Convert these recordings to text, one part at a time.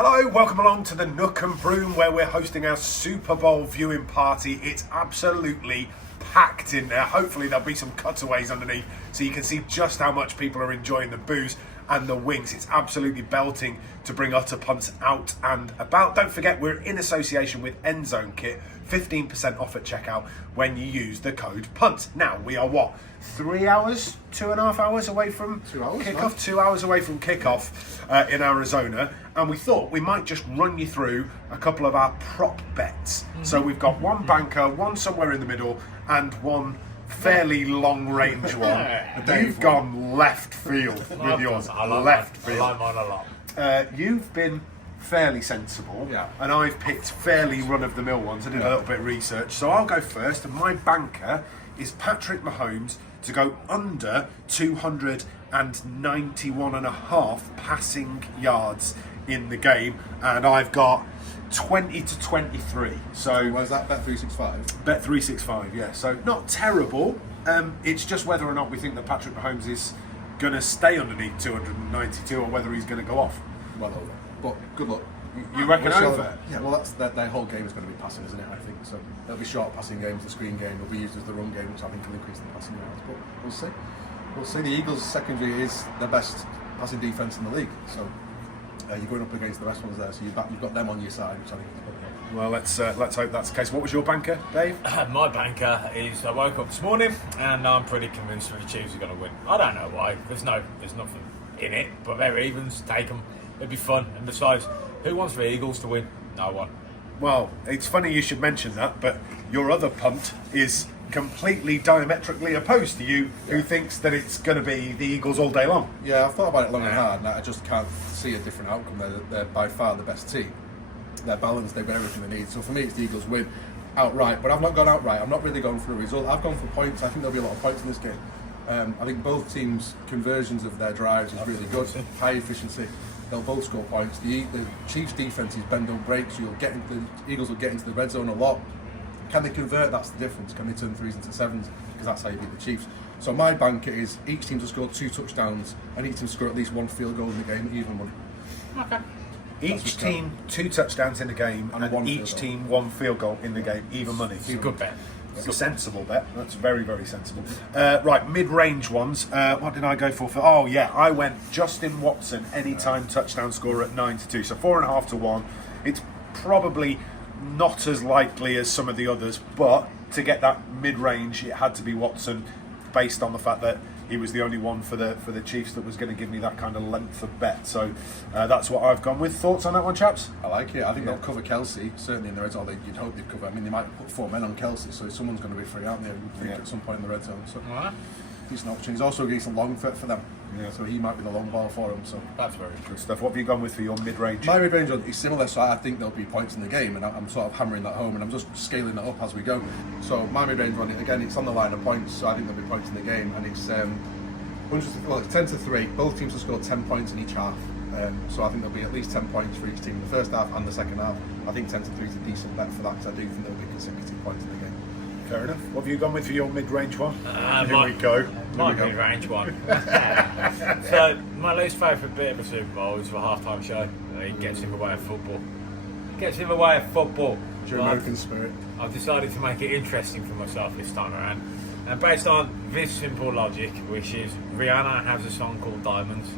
Hello, welcome along to the Nook and Broom where we're hosting our Super Bowl viewing party. It's absolutely packed in there. Hopefully there'll be some cutaways underneath so you can see just how much people are enjoying the booze and the wings. It's absolutely belting to bring Utter Punts out and about. Don't forget, we're in association with Endzone Kit, 15% off at checkout when you use the code PUNTS. Now, we are what? 3 hours, 2.5 hours away from 2 hours, kickoff? nice. 2 hours away from kickoff in Arizona, and we thought we might just run you through a couple of our prop bets. So we've got one banker, one somewhere in the middle, and one fairly long range one. You've gone left field with yours. I like Left mine. field. I like mine a lot. You've been fairly sensible, Yeah. and I've picked fairly run-of-the-mill ones. I did a little bit of research, so I'll go first. And my banker is Patrick Mahomes to go under 291.5 passing yards in the game, and I've got 20 to 23. So Where's that? Bet365. Bet 365, yeah. So not terrible. It's just whether or not we think that Patrick Mahomes is going to stay underneath 292 or whether he's going to go off. Well over. But good luck. You reckon Well, over? Yeah, well, that's their whole game is going to be passing, isn't it? I think so. There'll be short passing games. The screen game will be used as the run game, which I think will increase the passing yards. But we'll see. We'll see. The Eagles' secondary is the best passing defense in the league. So you're going up against the best ones there. So you've got them on your side, which I think is good. Well, let's hope that's the case. What was your banker, Dave? My banker is I woke up this morning and I'm pretty convinced the Chiefs are going to win. I don't know why. There's nothing in it, but they're evens. Take them. It'd be fun. And besides, who wants the Eagles to win? No one. Well, it's funny you should mention that, but your other punt is completely diametrically opposed to you, who thinks that it's going to be the Eagles all day long. Yeah, I've thought about it long and hard, and I just can't see a different outcome. They're by far the best team. They're balanced, they've got everything they need. So for me, it's the Eagles win outright. But I've not gone outright. I'm not really going for a result. I've gone for points. I think there'll be a lot of points in this game. I think both teams' conversions of their drives is really good. High efficiency. They'll both score points. The Chiefs' defense is bend don't break, so the Eagles will get into the red zone a lot. Can they convert? That's the difference. Can they turn threes into sevens? Because that's how you beat the Chiefs. So my banker is each team to score 2 touchdowns and each team to score at least 1 field goal in the game, even money. Okay. Each team 2 touchdowns in the game, and one each field goal. team 1 field goal in the game, even money. It's a good bet. It's a sensible bet. That's very, very sensible. Right, mid-range ones. What did I go for? Oh, yeah, I went Justin Watson, anytime touchdown scorer at 9 to 2. So 4.5 to 1. It's probably not as likely as some of the others, but to get that mid-range, it had to be Watson, based on the fact that he was the only one for the Chiefs that was going to give me that kind of length of bet. So that's what I've gone with. Thoughts on that one, chaps? I like it. I think they'll cover Kelsey, certainly in the red zone. You'd hope they'd cover. I mean, they might put 4 men on Kelsey, so someone's going to be free, aren't they? At some point in the red zone. So Alright. decent opportunity. He's also a decent long threat for them. Yeah. So he might be the long ball for them. So That's very true. Good stuff. What have you gone with for your mid-range? my mid-range is similar, so I think there'll be points in the game, and I'm sort of hammering that home, and I'm just scaling that up as we go. So my mid-range one, again, it's on the line of points, so I think there'll be points in the game, and it's it's 10 to 3. Both teams have scored 10 points in each half, so I think there'll be at least 10 points for each team in the first half and the second half. I think 10 to 3 is a decent bet for that, because I do think there'll be consecutive points in the game. Fair enough. What have you gone with for your mid-range one? Here my- we go. My we go. mid-range one. So, my least favourite bit of a Super Bowl is the half-time show. It gets in the way of football. But It's your American spirit. I've decided to make it interesting for myself this time around. And based on this simple logic, which is Rihanna has a song called Diamonds.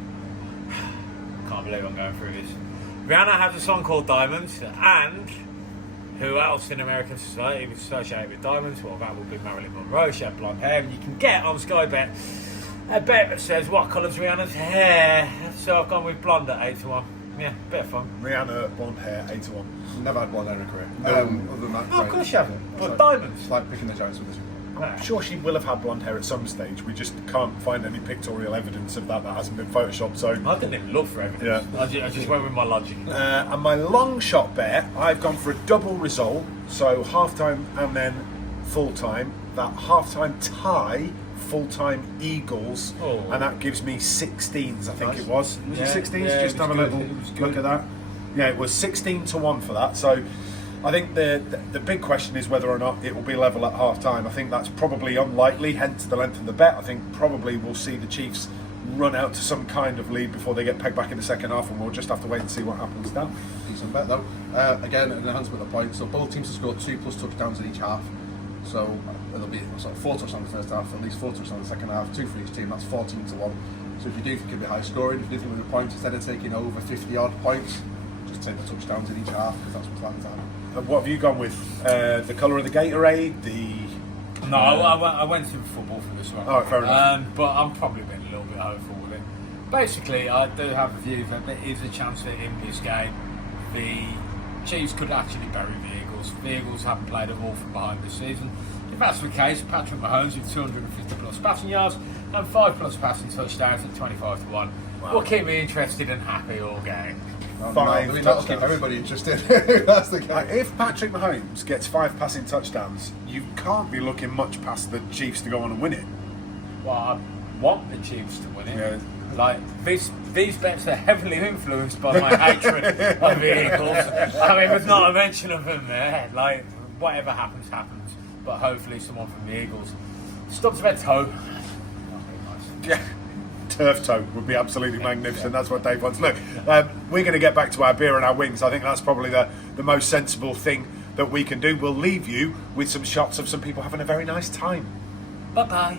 Can't believe I'm going through this. Rihanna has a song called Diamonds, and who else in American society is associated with diamonds? Well, that would be Marilyn Monroe. She had blonde hair, and you can get on Sky Bet a bet that says what colour's Rihanna's hair. So I've gone with blonde at 8 to 1. Yeah, bit of fun. Rihanna, blonde hair, 8 to 1. Never had blonde hair in a career. No. Other than that, Oh, of course you haven't. It's But like- diamonds. It's like picking the Giants with the Super Bowl. I'm sure she will have had blonde hair at some stage. We just can't find any pictorial evidence of that hasn't been photoshopped. So, I didn't even look for evidence. Yeah. I just went with my logic. and my long shot bet, I've gone for a double result. So half time and then full time. That half time tie, full time Eagles, Oh. and that gives me 16s. I think Nice. it was. Was Yeah, it 16s? yeah, Just it have a was good. little It was look good. at that. Yeah, it was 16 to 1 for that. So I think the big question is whether or not it will be level at half time. I think that's probably unlikely, hence the length of the bet. I think probably we'll see the Chiefs run out to some kind of lead before they get pegged back in the second half, and we'll just have to wait and see what happens now. Decent bet though. Again, an enhancement of the points. So both teams have scored 2+ touchdowns in each half. So it'll be sort of 4 touchdowns in the first half, at least 4 touchdowns in the second half, 2 for each team. That's 14-1. So if you do think it'll be high scoring, if you do think with the points, instead of taking over 50 odd points, just take the touchdowns in each half, because that's what's planned out. And what have you gone with? The colour of the Gatorade, the... No, I went to football for this one. Oh, fair enough. But I'm probably being a little bit hopeful with it. Basically, I do have a view that there is a chance that in this game, the Chiefs could actually bury the Eagles. The Eagles haven't played at all from behind this season. If that's the case, Patrick Mahomes with 250+ passing yards and 5+ passing touchdowns at 25-1 will keep me interested and happy all game. Five That'll keep touchdowns. everybody interested. That's the game. If Patrick Mahomes gets 5 passing touchdowns, you can't be looking much past the Chiefs to go on and win it. Well, I want the Chiefs to win it. Yeah. Like these bets are heavily influenced by my hatred of the Eagles. I mean, there's not a mention of them there. Like whatever happens, happens. But hopefully, someone from the Eagles stubs their toe. Yeah. Turf toe would be absolutely magnificent. That's what Dave wants. Look, we're going to get back to our beer and our wings. I think that's probably the most sensible thing that we can do. We'll leave you with some shots of some people having a very nice time. Bye bye.